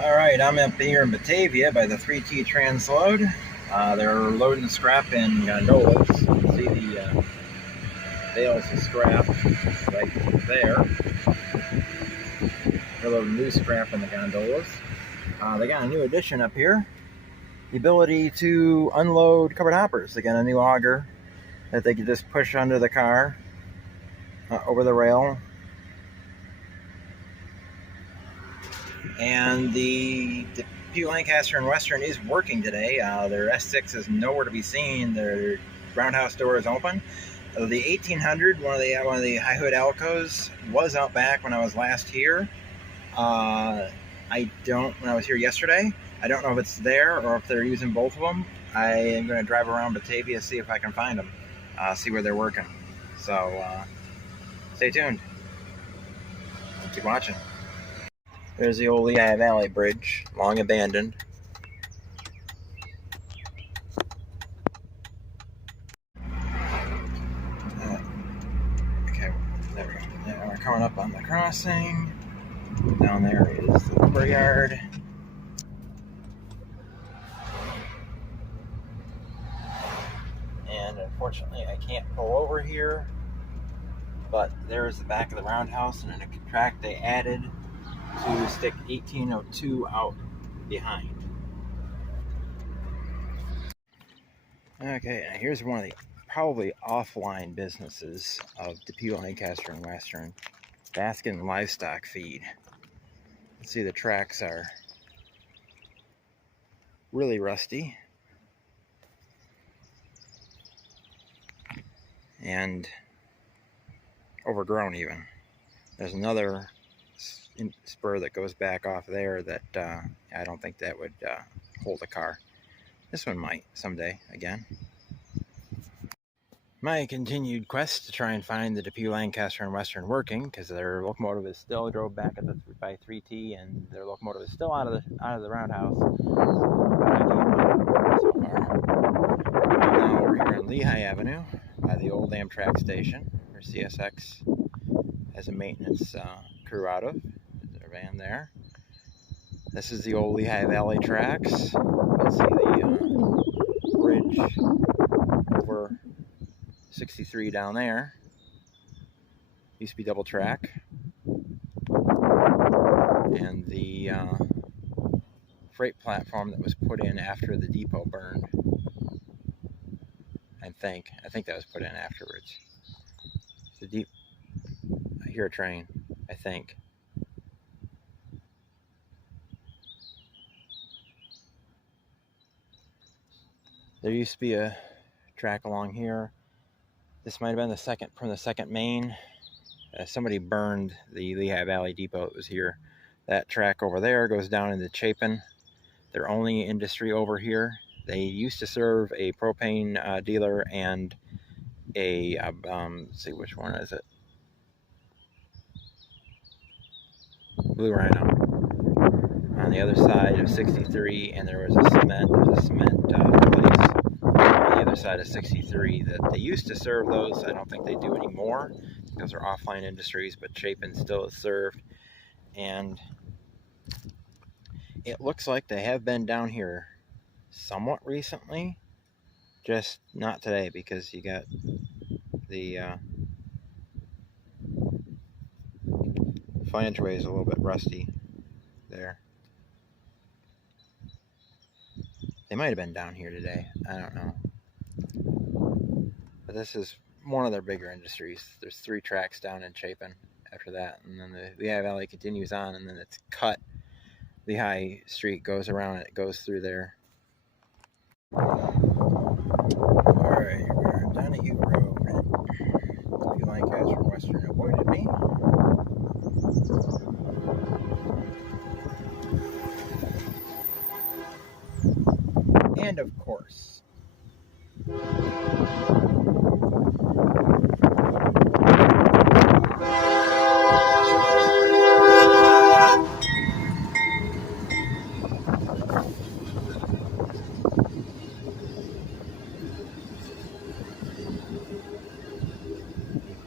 All right, I'm up here in Batavia by the 3T transload. They're loading the scrap in gondolas. You can see the bales of scrap right there. They're loading new scrap in the gondolas. They got a new addition up here, the ability to unload covered hoppers. They got a new auger that they can just push under the car over the rail. And the Pew Lancaster and Western is working today. Their S6 is nowhere to be seen. Their roundhouse door is open. The 1800, one of the high hood Alcos, was out back when I was last here. When I was here yesterday, I don't know if it's there or if they're using both of them. I am going to drive around Batavia, see if I can find them, see where they're working. So stay tuned. Keep watching. There's the old Lehigh Valley Bridge, long abandoned. Okay, there we go. Now we're coming up on the crossing. Down there is the lumber yard. And unfortunately, I can't pull over here. But there's the back of the roundhouse and a track they added to stick 1802 out behind. Okay, now here's one of the probably offline businesses of Pew Lancaster and Western. Baskin Livestock Feed. Let's see, the tracks are really rusty. And overgrown even. There's another spur that goes back off there that I don't think that would hold a car. This one might someday again. My continued quest to try and find the Pew Lancaster and Western working, because their locomotive is still drove back at by 3T, and their locomotive is still out of the roundhouse. But I can't find it so far. I'm now over here on Lehigh Avenue by the old Amtrak station, where CSX has a maintenance crew out of. Their van there. This is the old Lehigh Valley tracks. You can see the bridge over 63 down there. Used to be double track. And the freight platform that was put in after the depot burned. I think that was put in afterwards. I hear a train, I think. There used to be a track along here. This might have been from the second main. Somebody burned the Lehigh Valley Depot that was here. That track over there goes down into Chapin. Their only industry over here. They used to serve a propane dealer and a, let's see, which one is it? Blue Rhino. On the other side of 63, and there's a cement place on the other side of 63 that they used to serve those. I don't think they do anymore. Those are offline industries, but Chapin still is served. And it looks like they have been down here somewhat recently, just not today, because you got the flangeway is a little bit rusty there. They might have been down here today, I don't know. But this is one of their bigger industries. There's 3 tracks down in Chapin after that, and then the Lehigh Valley continues on, and then it's cut. Lehigh Street goes around and it goes through there. Alright, we're on Donahue Road. Pew Lancaster and Western avoided me. And of course,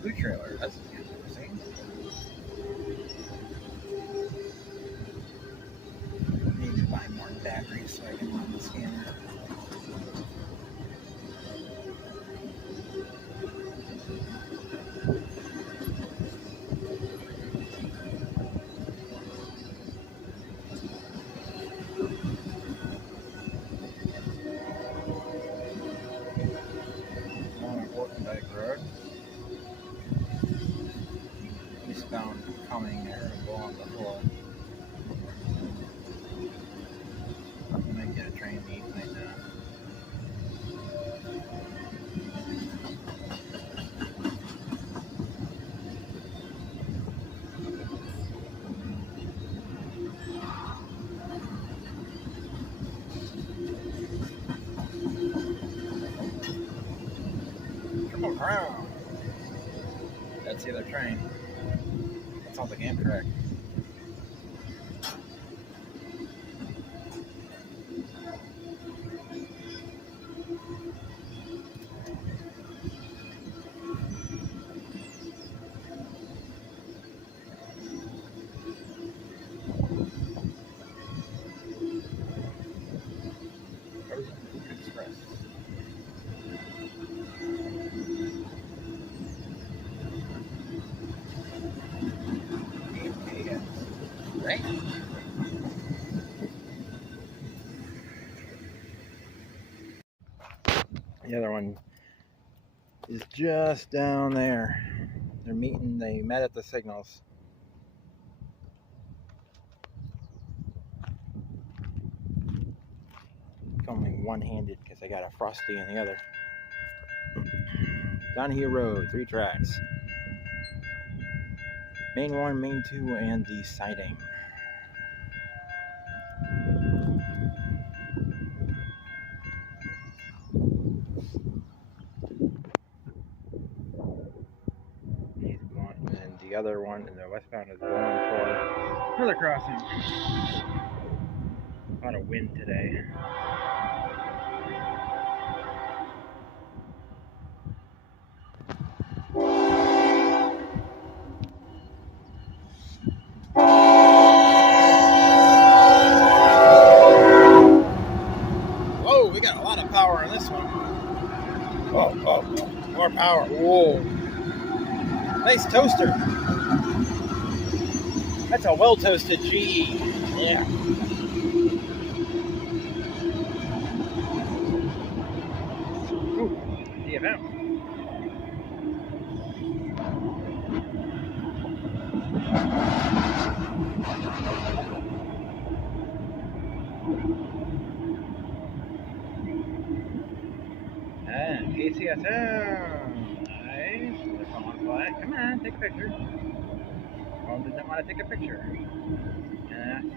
blue trailer. That's interesting. so I can run the scanner. On Orthendyke Road. Eastbound coming there and go on the floor. I might get a train meet right now. Triple Crown. That's the other train. That sounds like Amtrak. Express. Right? The other one is just down there. They met at the signals. Filming one-handed because I got a Frosty in the other. Donahue Road, 3 tracks. Main 1, Main 2, and the siding. He's going, and the other one, and the westbound is going for another crossing. A lot of wind today. Whoa, we got a lot of power on this one. Oh, more power. Whoa. Nice toaster. That's a well-toasted G. Yeah. Ooh, DFM. And KCSM. Nice. They're calling flag. Come on, take a picture. Phone doesn't want to take a picture. And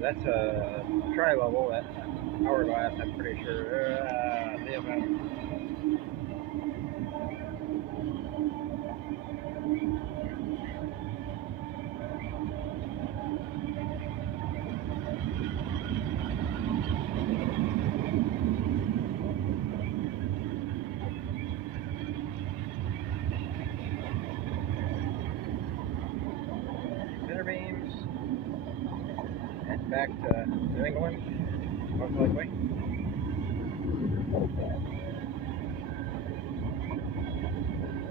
that's a tri-level, that hourglass, I'm pretty sure. DFM. Center beams. And back to New England, most likely.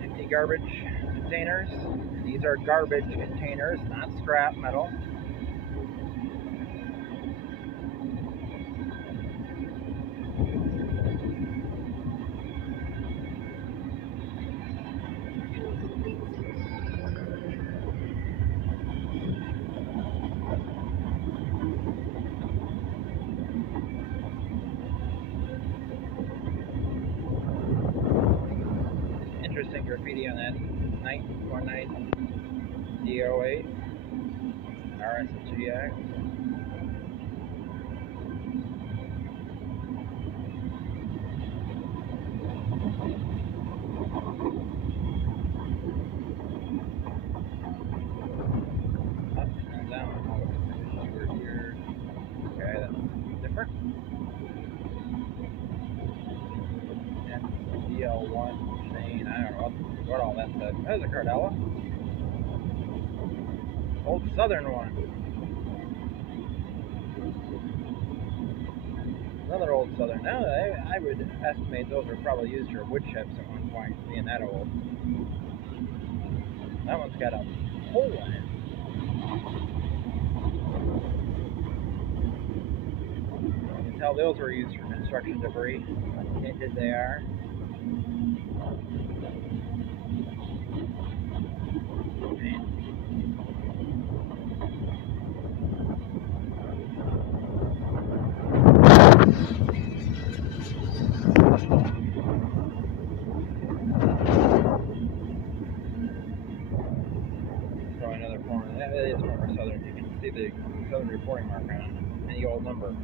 Empty garbage containers. These are garbage containers, not scrap metal. Interesting graffiti on that one night DOA RSGX. Up and down over here. Okay, that's different. And DL1 chain, I don't know what all that said. There's a Cardella. Old Southern one. another old Southern. Now I would estimate those were probably used for wood chips at one point, being that old. That one's got a hole in it. You can tell those were used for construction debris. How tinted they are. That is former Southern. You can see the Southern reporting mark on any old number.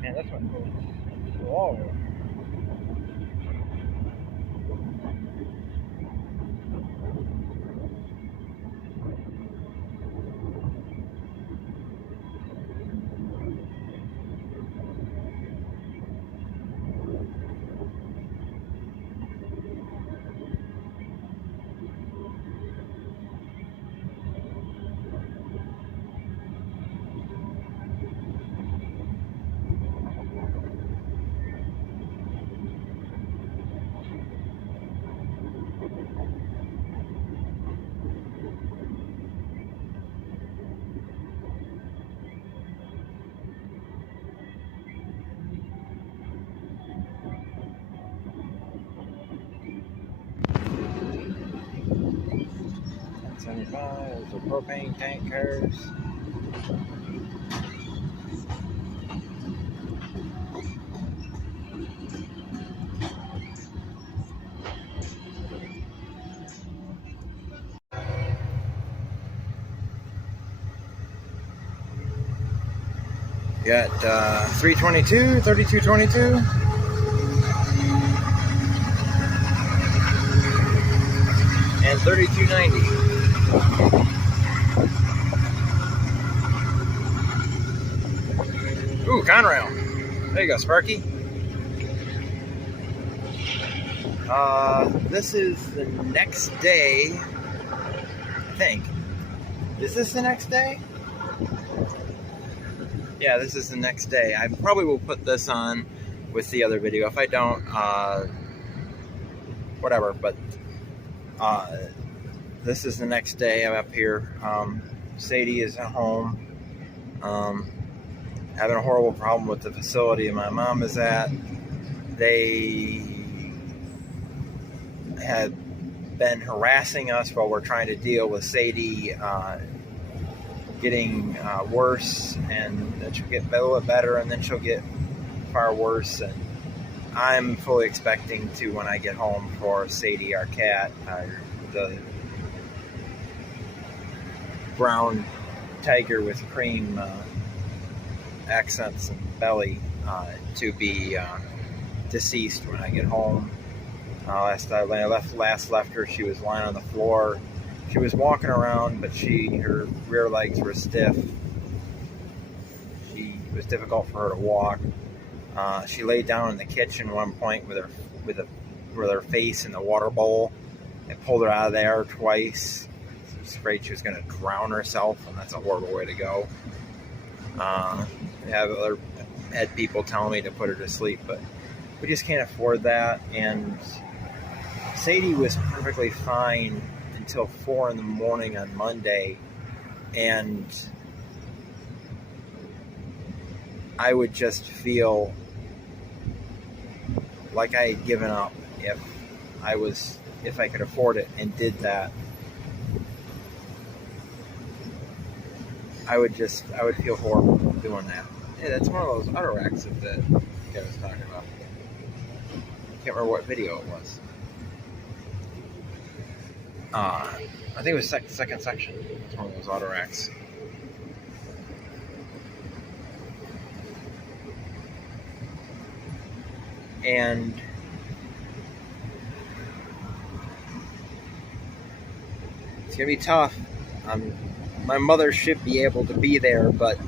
Man, this one goes slow. Those are propane tank cars. Got 322, 3222. And 3290. Ooh, Conrail. There you go, Sparky. This is the next day, I think. Is this the next day? Yeah, this is the next day. I probably will put this on with the other video. If I don't, whatever, but this is the next day. I'm up here. Sadie is at home. Having a horrible problem with the facility my mom is at. They have been harassing us while we're trying to deal with Sadie getting worse, and then she'll get a little bit better, and then she'll get far worse. And I'm fully expecting to, when I get home, for Sadie, our cat, the brown tiger with cream accents and belly, to be deceased when I get home. When I last left her, she was lying on the floor. She was walking around, but her rear legs were stiff. It was difficult for her to walk. She laid down in the kitchen at one point with her face in the water bowl. I pulled her out of there twice. I was afraid she was going to drown herself, and that's a horrible way to go. I had people telling me to put her to sleep, but we just can't afford that. And Sadie was perfectly fine until 4 in the morning on Monday, and I would just feel like I had given up if I could afford it and did that. I would feel horrible doing that. Yeah, that's one of those auto racks that I was talking about. I can't remember what video it was. I think it was second section. It's one of those auto racks. And it's gonna be tough. My mother should be able to be there, but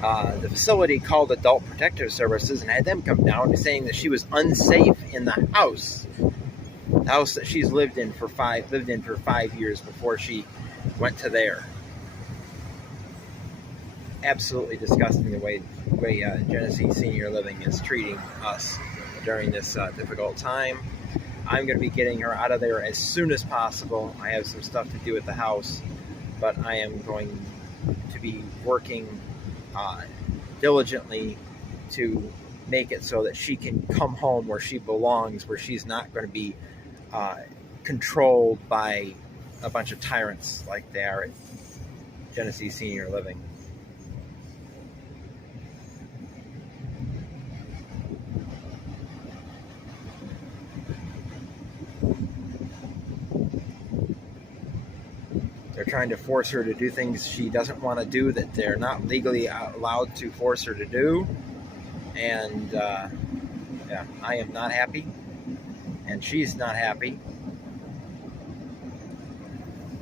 the facility called Adult Protective Services and had them come down saying that she was unsafe in the house. The house that she's lived in for 5 years before she went to there. absolutely disgusting the way Genesee Senior Living is treating us during this difficult time. I'm going to be getting her out of there as soon as possible. I have some stuff to do at the house, but I am going to be working diligently to make it so that she can come home where she belongs, where she's not going to be controlled by a bunch of tyrants like they are at Genesee Senior Living. They're trying to force her to do things she doesn't want to do, that they're not legally allowed to force her to do. And yeah, I am not happy, and she's not happy.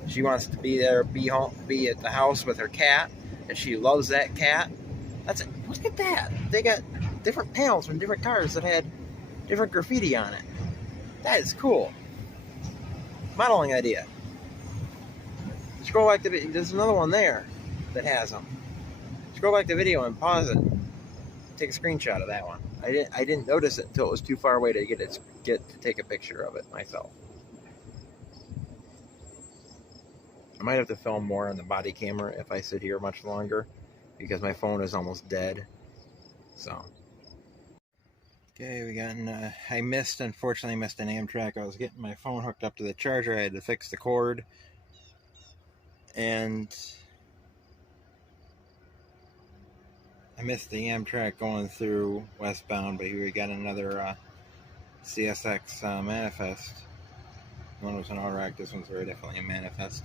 She wants to be there, be home, be at the house with her cat, and she loves that cat. That's it. Look at that. They got different panels from different cars that had different graffiti on it. That is cool. Modeling idea. Scroll back to video. There's another one there that has them. Scroll back the video and pause it. Take a screenshot of that one. I didn't notice it until it was too far away to get to take a picture of it myself. I might have to film more on the body camera if I sit here much longer, because my phone is almost dead. So, okay, I unfortunately missed an Amtrak. I was getting my phone hooked up to the charger. I had to fix the cord, and I missed the Amtrak going through westbound. But here we got another CSX manifest. One was an autorack. This one's very definitely a manifest.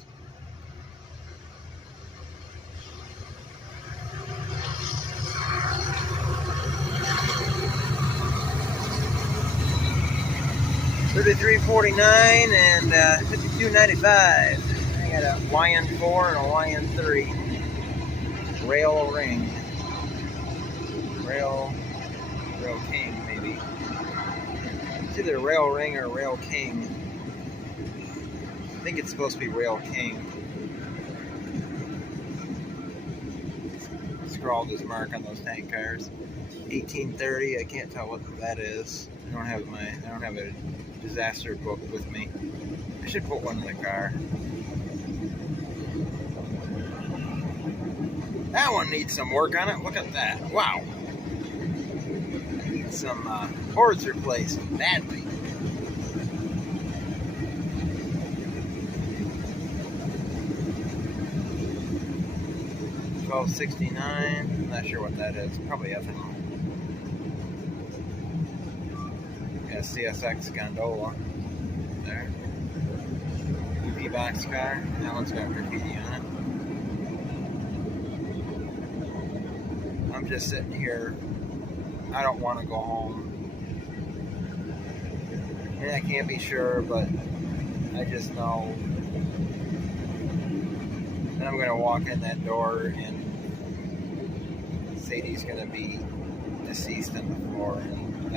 $33.49 and $52.95. I got a YN4 and a YN3. Rail Ring. Rail King, maybe. It's either Rail Ring or Rail King. I think it's supposed to be Rail King. Scrawled his mark on those tank cars. 1830. I can't tell what that is. I don't have a disaster book with me. I should put one in the car. That one needs some work on it. Look at that. Wow. It needs some boards replaced badly. $12.69. I'm not sure what that is. Probably ethanol. Got a CSX gondola there. EV box car. That one's got graffiti on it. I'm just sitting here. I don't want to go home. And I can't be sure, but I just know that I'm going to walk in that door and Sadie's going to be deceased on the floor. And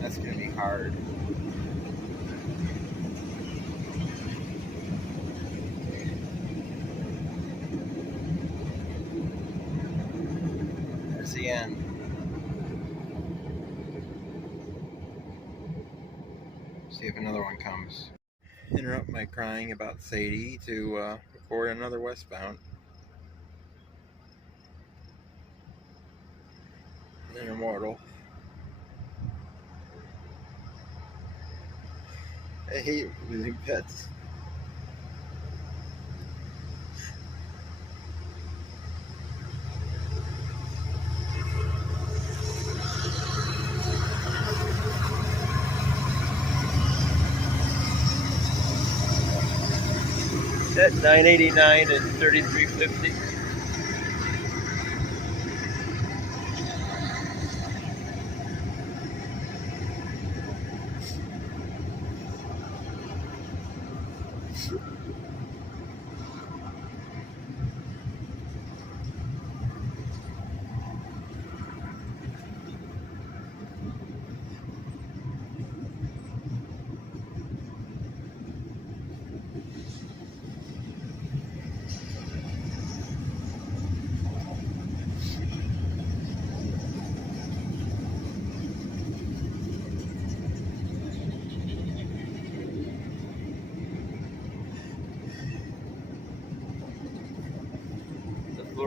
that's going to be hard. There's the end. See if another one comes. Interrupt my crying about Sadie to record another westbound. Intermodal. I hate losing pets. At $9.89 and $33.50.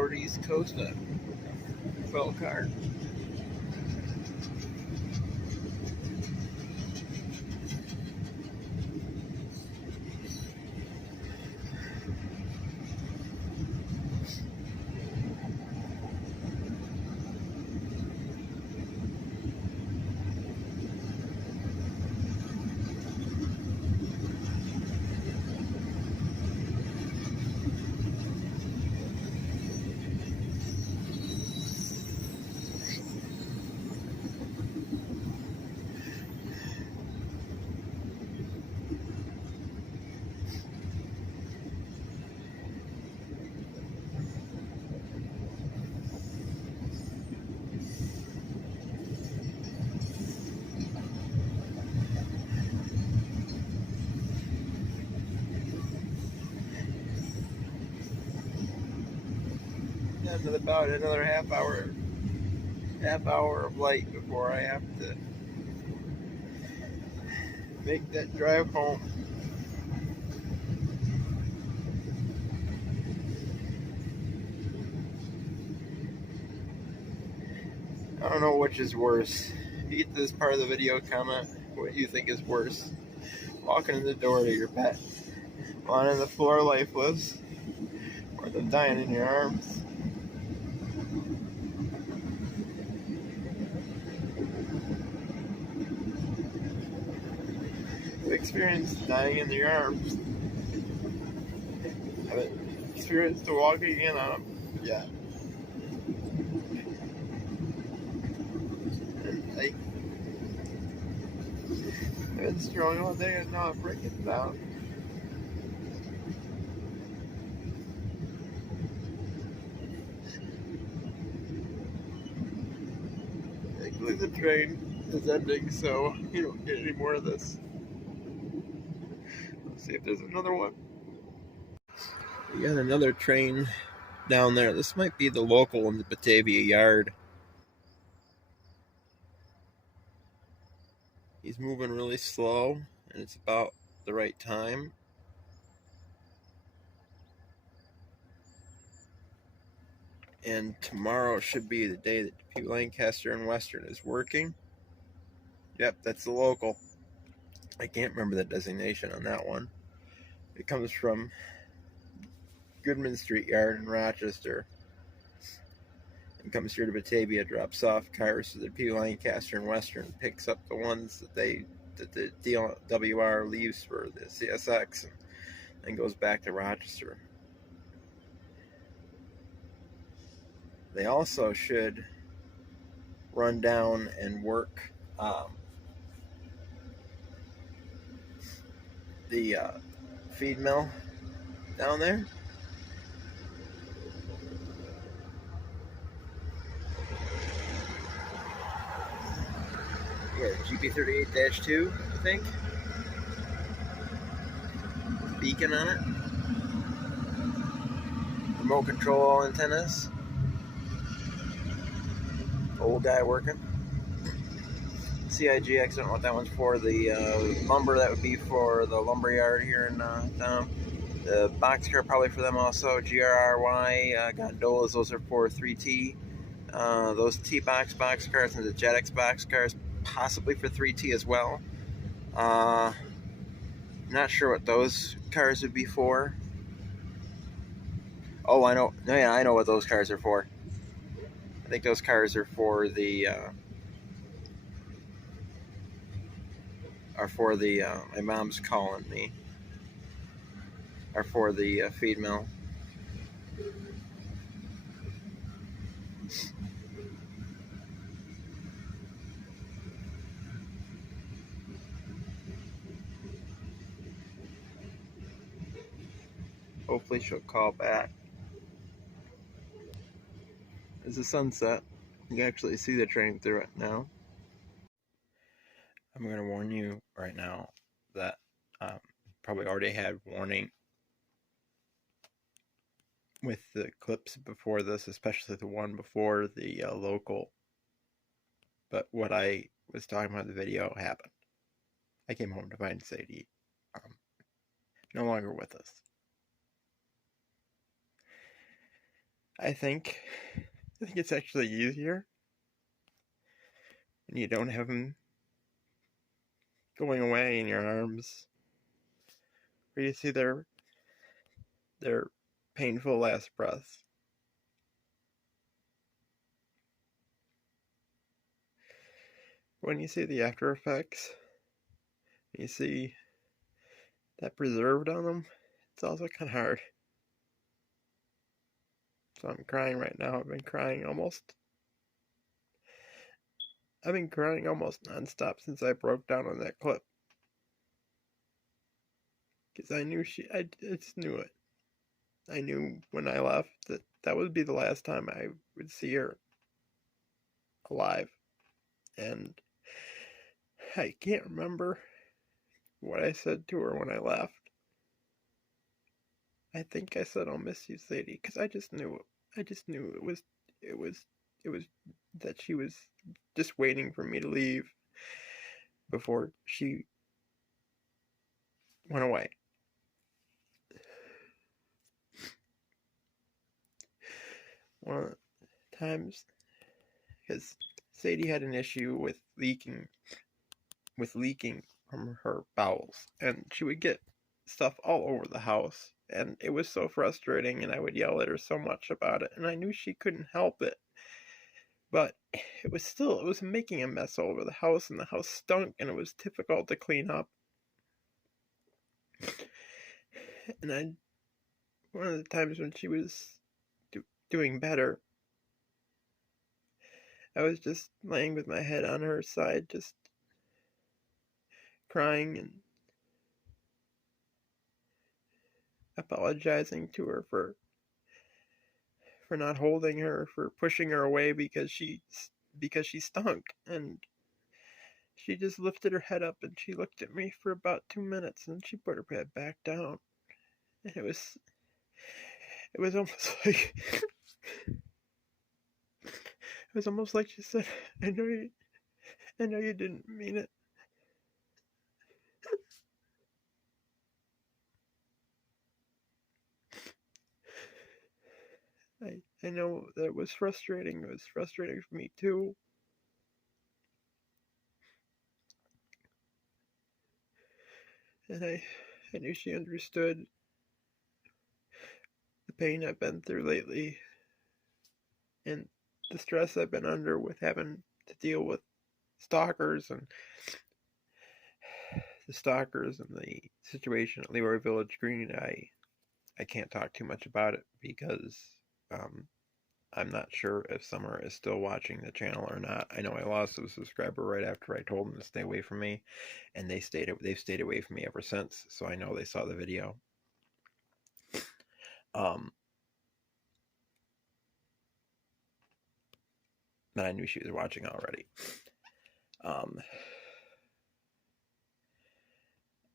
Florida East Coast fell car. About another half hour of light before I have to make that drive home. I don't know which is worse. If you get to this part of the video, comment what you think is worse. Walking in the door to your pet, lying on the floor lifeless, or them dying in your arms. I've experienced dying in your arms. I haven't experienced the walking in on them yet. And I've been strong all day and now I'm breaking down. Thankfully the train is ending, so you don't get any more of this. Let's see if there's another one. We got another train down there. This might be the local in the Batavia yard. He's moving really slow, and it's about the right time. And tomorrow should be the day that Depew, Lancaster, and Western is working. Yep, that's the local. I can't remember the designation on that one. It comes from Goodman Street Yard in Rochester. And comes here to Batavia, drops off cars to the Depew, Lancaster, and Western, picks up the ones that the DWR leaves for the CSX, and goes back to Rochester. They also should run down and work the feed mill down there. Yeah, GP38-2, I think. Beacon on it. Remote control antennas. Old guy working. CIGX, I don't know what that one's for. The lumber, that would be for the lumber yard here in town. The boxcar probably for them also. GRRY, gondolas, those are for 3T. Those T-box boxcars and the JetX boxcars possibly for 3T as well. Not sure what those cars would be for. Oh, I know. No, yeah, I know what those cars are for. I think those cars are for the my mom's calling me. Are for the feed mill. Hopefully she'll call back. There's a sunset. You can actually see the train through it now. I'm going to warn you right now that probably already had warning with the clips before this, especially the one before the local. But what I was talking about in the video happened. I came home to find Sadie no longer with us. I think it's actually easier when you don't have them going away in your arms, where you see their painful last breaths. When you see the after effects, you see that preserved on them, it's also kind of hard. So I'm crying right now. I've been crying almost nonstop since I broke down on that clip. Because I just knew it. I knew when I left that would be the last time I would see her alive. And I can't remember what I said to her when I left. I think I said, "I'll miss you, Sadie," because I just knew it. I just knew it was that she was just waiting for me to leave before she went away. One of the times, because Sadie had an issue with leaking from her bowels, and she would get stuff all over the house, and it was so frustrating, and I would yell at her so much about it, and I knew she couldn't help it, but it was making a mess all over the house, and the house stunk, and it was difficult to clean up. And one of the times when she was doing better, I was just laying with my head on her side, just crying and apologizing to her for not holding her, for pushing her away because she stunk. And she just lifted her head up and she looked at me for about 2 minutes and she put her head back down. And it was almost like she said, I know you didn't mean it. I know that it was frustrating. It was frustrating for me too. And I knew she understood the pain I've been through lately and the stress I've been under with having to deal with stalkers and the situation at Leroy Village Green. I can't talk too much about it because I'm not sure if Summer is still watching the channel or not. I know I lost a subscriber right after I told them to stay away from me, and they've stayed away from me ever since. So I know they saw the video. But I knew she was watching already.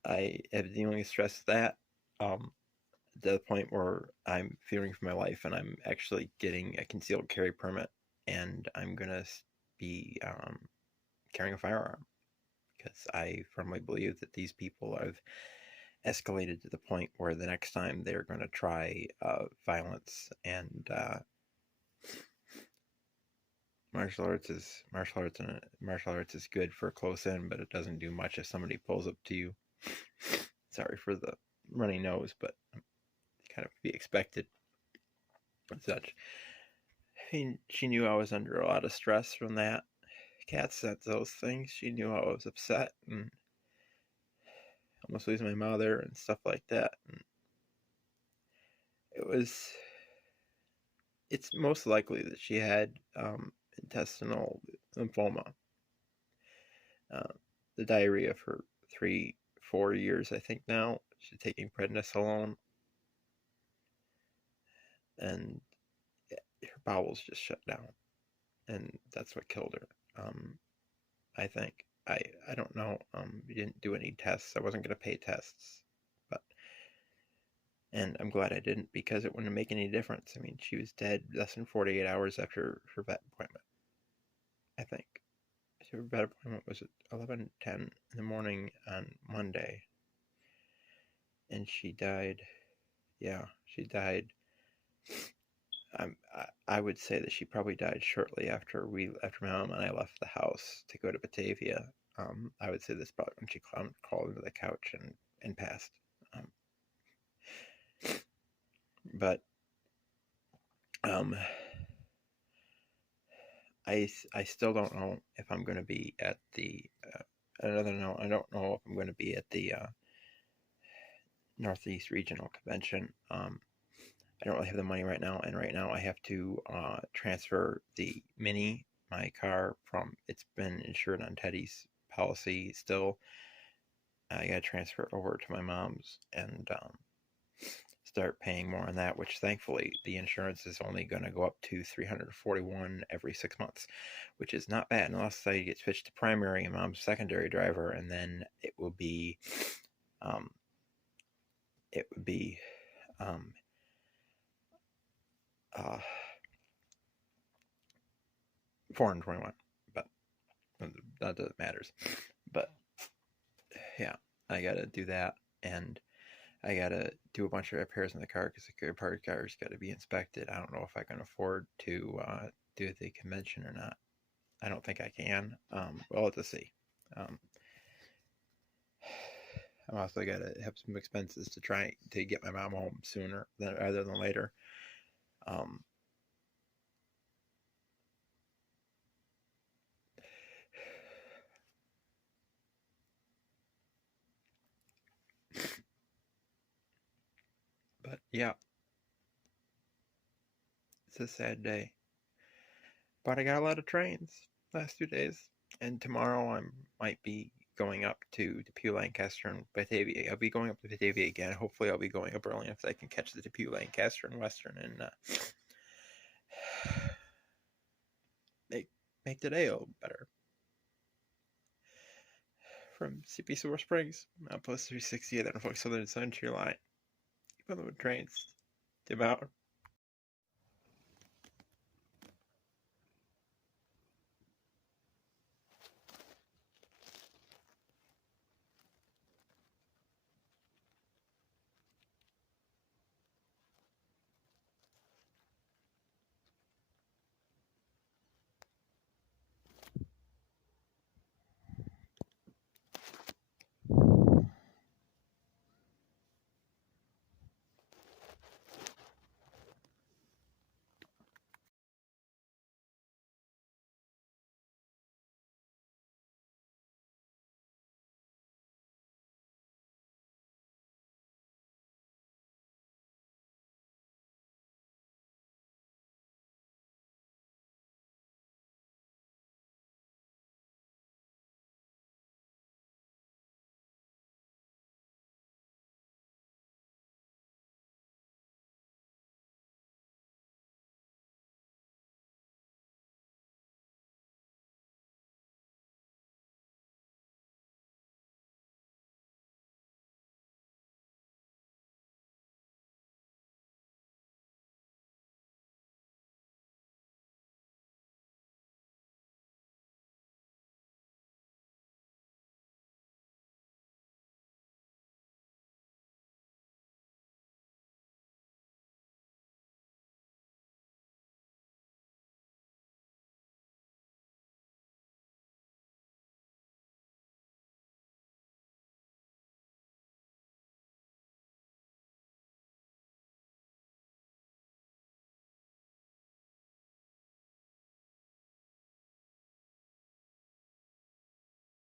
I am dealing with stress that to the point where I'm fearing for my life, and I'm actually getting a concealed carry permit, and I'm gonna be carrying a firearm because I firmly believe that these people have escalated to the point where the next time they're going to try violence, and martial arts is good for close in, but it doesn't do much if somebody pulls up to you. Sorry for the runny nose, but kind of be expected and such. She knew I was under a lot of stress from that. Kat said those things. She knew I was upset and almost losing my mother and stuff like that. And it's most likely that she had intestinal lymphoma. The diarrhea for 3-4 years, I think now. She's taking prednisolone, and her bowels just shut down, and that's what killed her. I think. I don't know. We didn't do any tests. I wasn't going to pay tests, and I'm glad I didn't, because it wouldn't make any difference. I mean, she was dead less than 48 hours after her vet appointment, I think. Her vet appointment was at 11:10 in the morning on Monday, and she died. Yeah, she died I would say that she probably died shortly after my mom and I left the house to go to Batavia. I would say this probably when she crawled into the couch and passed. Um, but um, I still don't know if I'm going to be at the another note. I don't know if I'm going to be at the Northeast Regional Convention. I don't really have the money right now, and right now I have to transfer the Mini, my car, from it's been insured on Teddy's policy still. I got to transfer it over to my mom's and start paying more on that, which thankfully the insurance is only going to go up to $341 every 6 months, which is not bad unless I get switched to primary and mom's secondary driver, and then it would be um, um, uh, 421, but that doesn't matters. But yeah, I gotta do that, and I gotta do a bunch of repairs in the car because the car's got to be inspected. I don't know if I can afford to do the convention or not. I don't think I can. We'll have to see. Um, I'm also got to have some expenses to try to get my mom home sooner rather than later. Um, but yeah, it's a sad day. But I got a lot of trains last 2 days, and tomorrow I might be going up to Depew, Lancaster, and Batavia. I'll be going up to Batavia again. Hopefully, I'll be going up early enough so I can catch the Depew, Lancaster, and Western, and make the day a little better. From CP Silver Springs, Outpost 360, and then Southern Sunshine Line. Keep on the trains. Tip out.